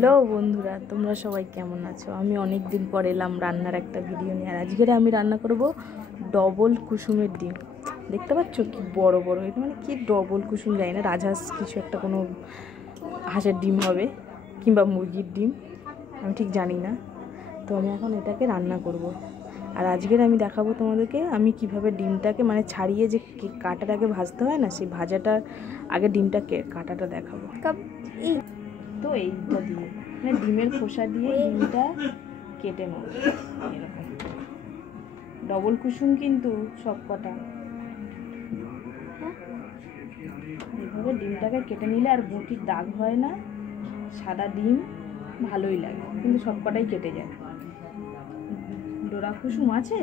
Hello বন্ধুরা, তোমরা সবাই কেমন আছো? আমি অনেক দিন পর এলাম রান্নার একটা ভিডিও নিয়ে। আর আজকে আমি রান্না করব ডবল কুসুমের ডিম। দেখতে পাচ্ছ কি বড় বড়, এটা মানে কি ডবল কুসুম, জানি না, রাজহাঁস কিছু একটা, কোনো হাঁসের ডিম হবে কিংবা মুরগির ডিম, আমি ঠিক জানি না। তো আমি এখন এটাকে রান্না করব। আর আজকের আমি দেখাবো তোমাদেরকে আমি কিভাবে ডিমটাকে মানে ছাড়িয়ে যে কাঁটাটাকে ভাজতে হয় না, সেই ভাজাটার আগে ডিমটাকে কাঁটাটা দেখাবো। তো এইটা দিয়ে মানে ডিমের খোসা দিয়ে ডিমটা কেটে নেব এরকম। ডবল কুসুম কিন্তু সব কটা এইভাবে ডিমটাকে কেটে নিলে আর বুটির দাগ হয় না। সাদা ডিম ভালোই লাগে, কিন্তু সব কটাই কেটে যায়। ডোরা কুসুম আছে,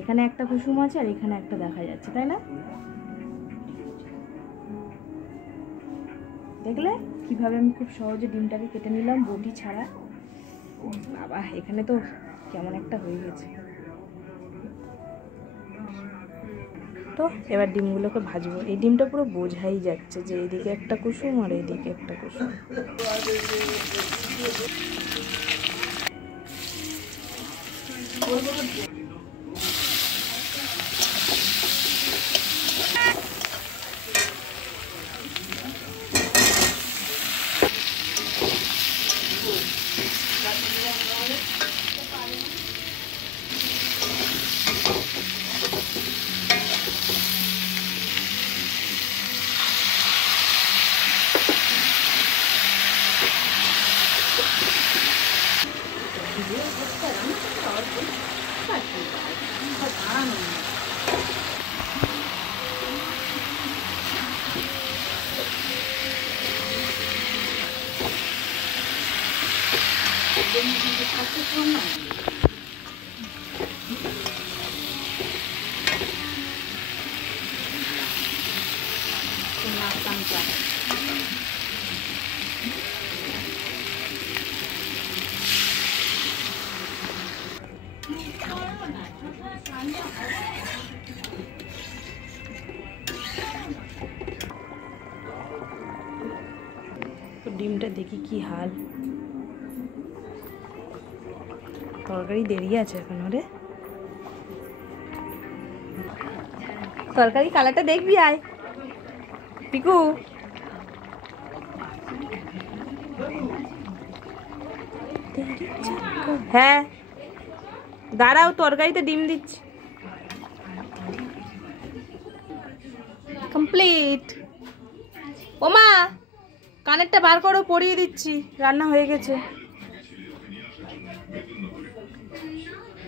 এখানে একটা কুসুম আছে আর এখানে একটা দেখা যাচ্ছে, তাই না? দেখলে কিভাবে আমি খুব সহজে ডিমটাকে কেটে নিলাম বটি ছাড়া। বাবা, এখানে তো কেমন একটা হয়ে গেছে। তো এবার ডিমগুলোকে ভাজবো। এই ডিমটা পুরো বোঝাই যাচ্ছে যে এইদিকে একটা কুসুম আর এইদিকে একটা কুসুম। তো ডিমটা দেখি কি হাল। তরকারি দেরি আছে এখন, রে তরকারি কালারটা দেখবি, আয় পিকু। হ্যাঁ দাঁড়াও, তরকারিতে ডিম দিচ্ছি। কমপ্লিট। ওমা কানেরটা বার করো, পরিয়ে দিচ্ছি, রান্না হয়ে গেছে।